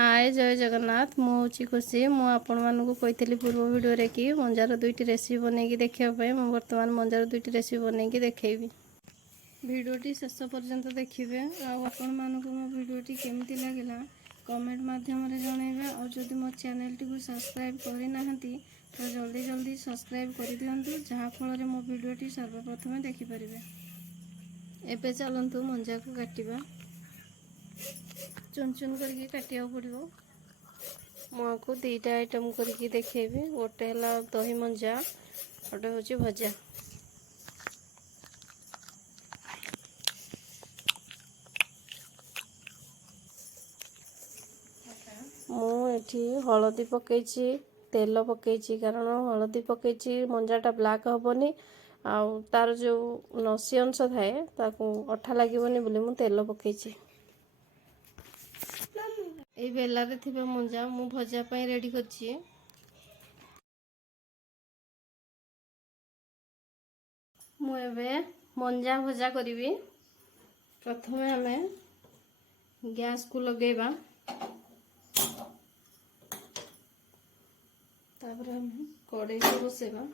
हाय जय जगन्नाथ मुझे खुशी मुझे पूर्व वीडियो कि मंजार दुईटी रेसिपी बनैकी देखापी मुझे बर्तमान मंजार दुईटी रेसिपी बनैकी देखेबी। भिडियोटी शेष पर्यंत देखिए आपण मानक मो भिडियोटी केमती लगिला कमेंट माध्यम जनइबे और जदि मो चैनल टी सब्सक्राइब करना तो जल्दी जल्दी सब्सक्राइब कर दिंतु जहाँफल मो भिडियोटी सर्वप्रथम देखिपारे। एबे चलतु मंजा को काटिबा चुन चुन करके काटिया पड़ो। मुझे दीटा आइटम करके देखेबी गोटे है दही मंजा गोटे हूँ भजा। मुझे हलदी पकई तेल पकई कारण हलदी पकई मंजाटा ब्लैक हेनी आउ तार जो नसी अंश थाए अठा लगे बोली मुझे तेल पकई बेलारे थिबा मंजा मु भजा पाई रेडी करछि। मु एबे मंजा भजा करिवि। प्रथमे हमें गैस को लगेबा तापर हम कड़ाई को बसेबा।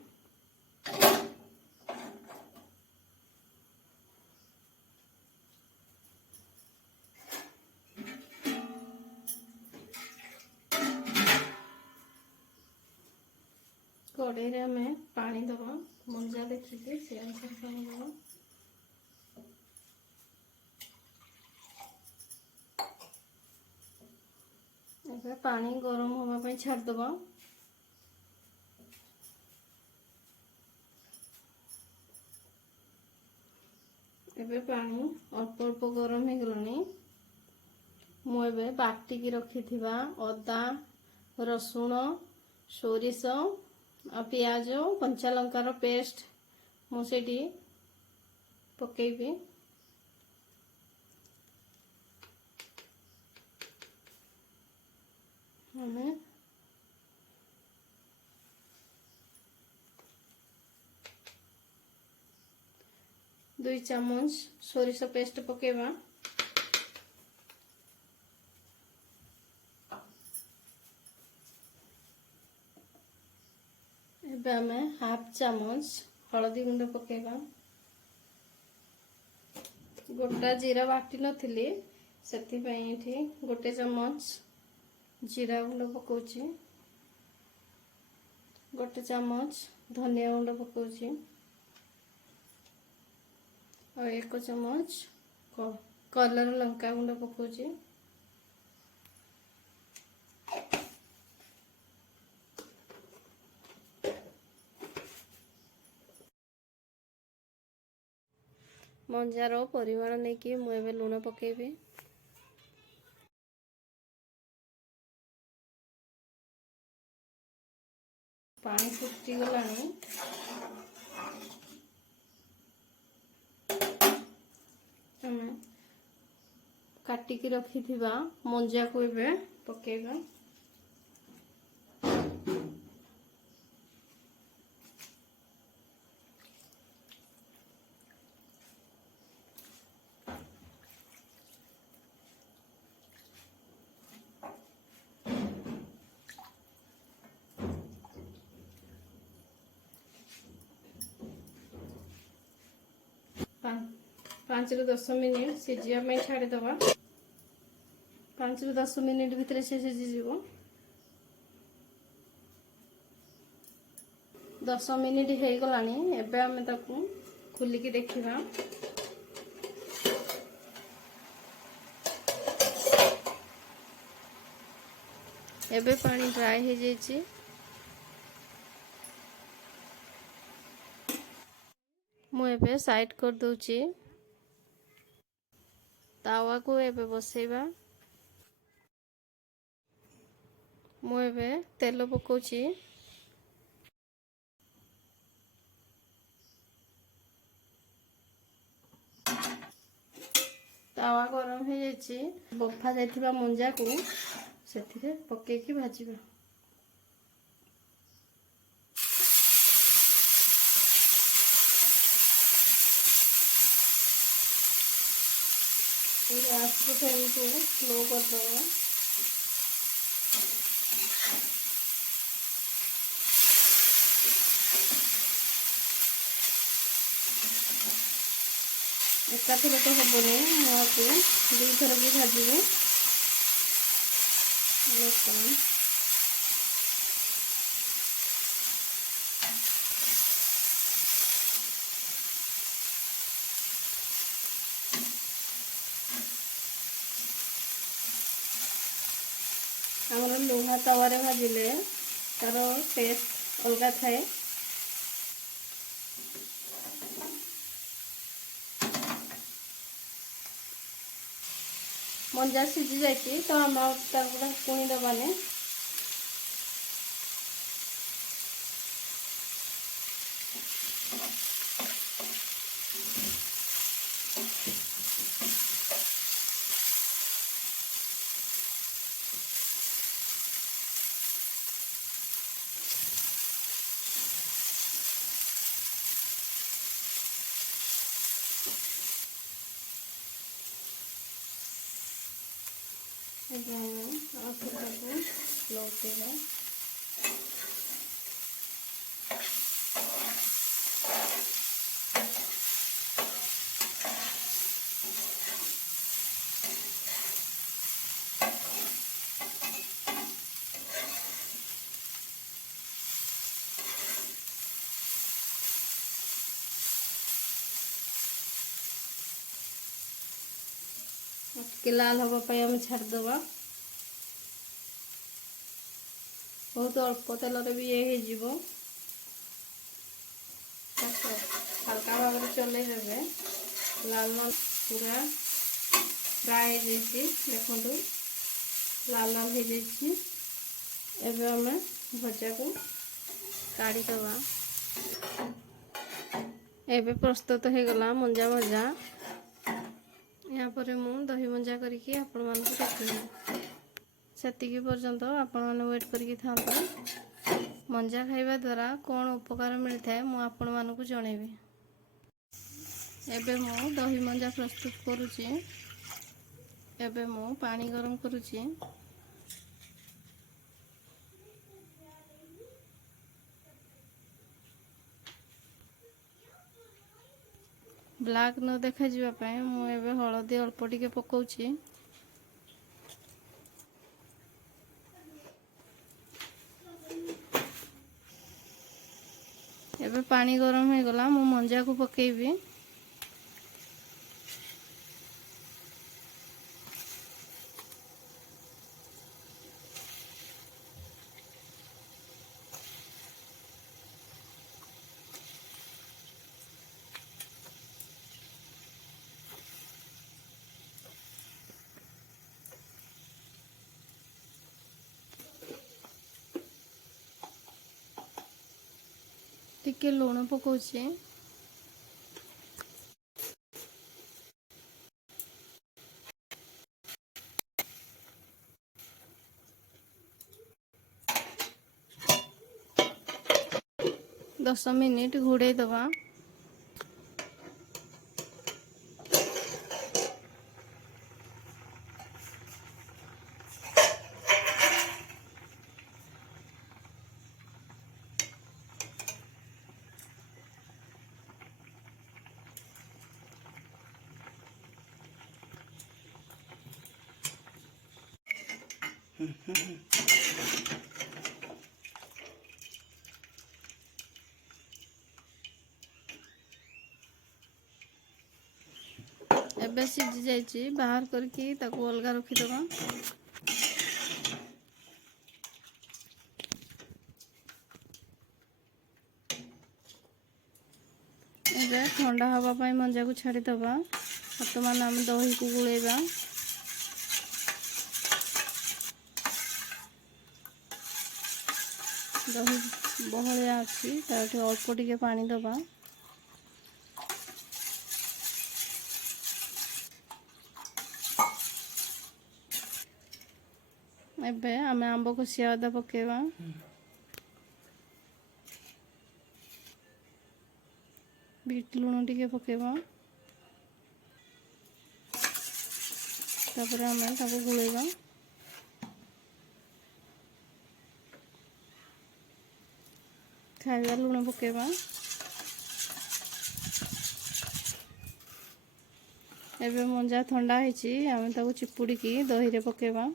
कड़ाई रे हमें पानी दबा मंजा देखिए से अनुसार पानी दबा। एबे पानी गरम होगा पाई छाड़ दबा। एबे पानी अल्प अल्प गरम हो गलानी मुझे बाटिकी रखी अदा रसुण सोरिष आ पियाज कंचा लंकार पेस्ट मुझे पकेबी। हमें 2 चामच सोरिष पेस्ट पकेबा। एबे हमें हाफ चामच हलदी गुंड पकेबा। गोटा जीरा बाटी नथिली सेति पई एठी गोटे चमच जीरा गुंड पकोची। गोटे चमच धनिया गुंड पकोची और 1 चमच कलर लंका गुंड पकोची। मंजार परिमाण नहीं कि मुझे लुण पकेबी। पानी फुटी गलानी हमें काटिकी रखी मंजा को एबे पकेबा। पाँच रु 10 मिनिट सीझा छाड़ीदबा। 5 रु 10 मिनिट भितर से सीझीज। 10 मिनिट हो गलानी एबे आमे ताकू खुलिकी देखिबा। एबे पानी ड्राई हो जाइए। मुझे साइड कर दूची तावा को एबे बसेबा। मुझे तेल पकोची तावा गरम हो जाइए। बफा जाइथिबा मंजा को सेथिरे पकेकी भाजीबा। गैस को फ्लेम को स्लो कर दो। ଏକାଥରେ ତ ହେବନି, ମୁଁ ଆକୁ ଦୁଇଥର ବି ଭାଜିବି। ଆମର ଲୁହା ତାୱାରେ ଭାଜିଲେ ତାର ଟେଷ୍ଟ ଅଲଗା ଥାଏ। ମଞ୍ଜା ସିଝି ଯାଇଛି ତ ଆମେ ତାକୁ ପୁଣି ଦେବାନି। ଏବେ ଆମେ ଆଖୁଟାକୁ ଲଉଟେଇବା। ଟିକେ ଲାଲ ହବା ପାଇଁ ଆମେ ଛାଡ଼ିଦେବା। ବହୁତ ଅଳ୍ପ ତେଲରେ ବି ଇଏ ହେଇଯିବ। ହାଲକା ଭାବରେ ଚଲେଇ ଦେବେ। ଲାଲ ଲାଲ ପୁରା ଫ୍ରାଏ ହେଇଯାଇଛି, ଦେଖନ୍ତୁ ଲାଲ ଲାଲ ହେଇଯାଇଛି। ଏବେ ଆମେ ଭଜାକୁ କାଢ଼ିଦେବା। ଏବେ ପ୍ରସ୍ତୁତ ହେଇଗଲା ମଞ୍ଜା ଭଜା। ଏହା ପରେ ମୁଁ ଦହି ମଞ୍ଜା କରିକି ଆପଣମାନଙ୍କୁ ଦେଖେଇବି। ସେତିକି ପର୍ଯ୍ୟନ୍ତ ଆପଣମାନେ ୱେଟ୍ କରିକି ଥାଆନ୍ତୁ। ମଞ୍ଜା ଖାଇବା ଦ୍ୱାରା କ'ଣ ଉପକାର ମିଳିଥାଏ ମୁଁ ଆପଣମାନଙ୍କୁ ଜଣେଇବି। ଏବେ ମୁଁ ଦହି ମଞ୍ଜା ପ୍ରସ୍ତୁତ କରୁଛି। ଏବେ ମୁଁ ପାଣି ଗରମ କରୁଛି। ବ୍ଲାକ୍ ନ ଦେଖାଯିବା ପାଇଁ ମୁଁ ଏବେ ହଳଦୀ ଅଳ୍ପ ଟିକେ ପକାଉଛି। ଏବେ ପାଣି ଗରମ ହେଇଗଲା, ମୁଁ ମଞ୍ଜାକୁ ପକେଇବି। ଟିକେ ଲୁଣ ପକାଉଛି। ଦଶ ମିନିଟ୍ ଘୋଡ଼େଇ ଦେବା। ଏବେ ସିଝି ଯାଇଛି, ବାହାର କରିକି ତାକୁ ଅଲଗା ରଖିଦେବା। ଏବେ ଥଣ୍ଡା ହେବା ପାଇଁ ମଞ୍ଜାକୁ ଛାଡ଼ିଦେବା। ବର୍ତ୍ତମାନ ଆମେ ଦହିକୁ ଗୋଳେଇବା। ଦହି ବହଳିଆ ଅଛି, ତାଠୁ ଅଳ୍ପ ଟିକେ ପାଣି ଦେବା। ଏବେ ଆମେ ଆମ୍ବ କଷିଆ ଅଦା ପକାଇବା। ବିଟ୍ ଲୁଣ ଟିକେ ପକାଇବା। ତାପରେ ଆମେ ତାକୁ ଗୋଳେଇବା। ଖାଇବା ଲୁଣ ପକାଇବା। ଏବେ ମଞ୍ଜା ଥଣ୍ଡା ହେଇଛି, ଆମେ ତାକୁ ଚିପୁଡ଼ିକି ଦହିରେ ପକେଇବା।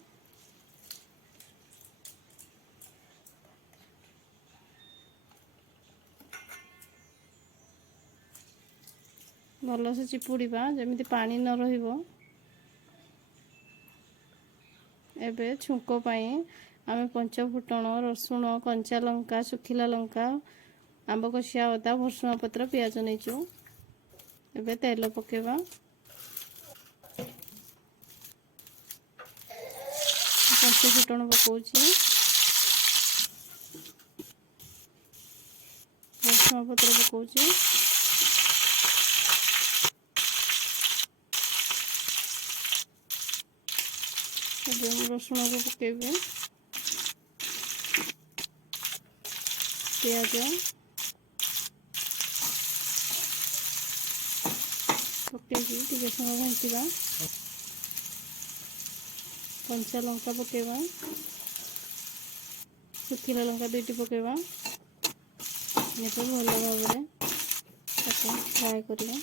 ଭଲସେ ଚିପୁଡ଼ିବା ଯେମିତି ପାଣି ନ ରହିବ। ଏବେ ଛୁଙ୍କ ପାଇଁ ଆମେ ପଞ୍ଚଫୁଟଣ, ରସୁଣ, କଞ୍ଚା ଲଙ୍କା, ଶୁଖିଲା ଲଙ୍କା, ଆମ୍ବ କଷିଆ ଅଦା, ଭୃଷୁଙ୍ଗା ପତ୍ର, ପିଆଜ ନେଇଛୁ। ଏବେ ତେଲ ପକେଇବା। ପଞ୍ଚଫୁଟଣ ପକଉଛି, ଭୃଷୁଙ୍ଗା ପତ୍ର ପକଉଛି, ଏବେ ମୁଁ ରସୁଣକୁ ପକେଇବି, ପିଆଜ ପକେଇକି ଟିକେ ସମୟ ଘାଣ୍ଟିବା। କଞ୍ଚା ଲଙ୍କା ପକେଇବା, ଶୁଖିଲା ଲଙ୍କା 2ଟି ପକେଇବା। ଏବେ ଭଲ ଭାବରେ ତାକୁ ଫ୍ରାଏ କରିବା।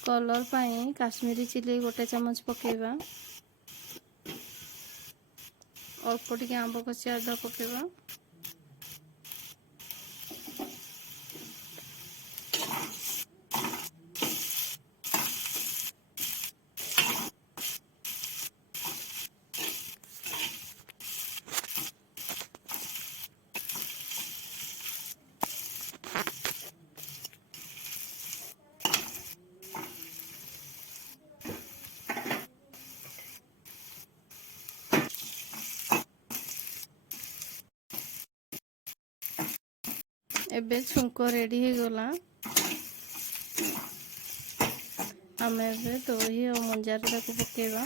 କଲର୍ ପାଇଁ କାଶ୍ମୀରୀ ଚିଲି 1 ଚାମଚ ପକେଇବା। ଅଳ୍ପ ଟିକେ ଆମ୍ବ କଷିଆ ଅଦା ପକେଇବା। ଏବେ ଛୁଙ୍କ ରେଡ଼ି ହେଇଗଲା। ଆମେ ଏବେ ଦହି ଆଉ ମଞ୍ଜାରେ ତାକୁ ପକେଇବା।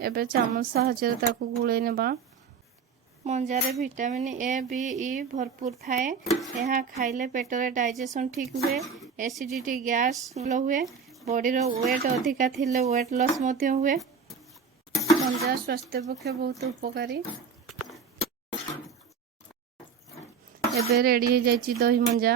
ଏବେ ଚାମଚ ସାହାଯ୍ୟରେ ତାକୁ ଗୋଳେଇ ନେବା। ମଞ୍ଜାରେ ଭିଟାମିନ୍ ଏ, ବି, ଇ ଭରପୁର ଥାଏ। ଏହା ଖାଇଲେ ପେଟରେ ଡାଇଜେସନ୍ ଠିକ୍ ହୁଏ, ଏସିଡିଟି ଗ୍ୟାସ୍ ଭଲ ହୁଏ, ବଡ଼ିର ୱେଟ୍ ଅଧିକା ଥିଲେ ୱେଟ୍ ଲସ୍ ମଧ୍ୟ ହୁଏ। ମଞ୍ଜା ସ୍ୱାସ୍ଥ୍ୟ ପକ୍ଷେ ବହୁତ ଉପକାରୀ। ଏବେ ରେଡ଼ି ହେଇଯାଇଛି ଦହି ମଞ୍ଜା।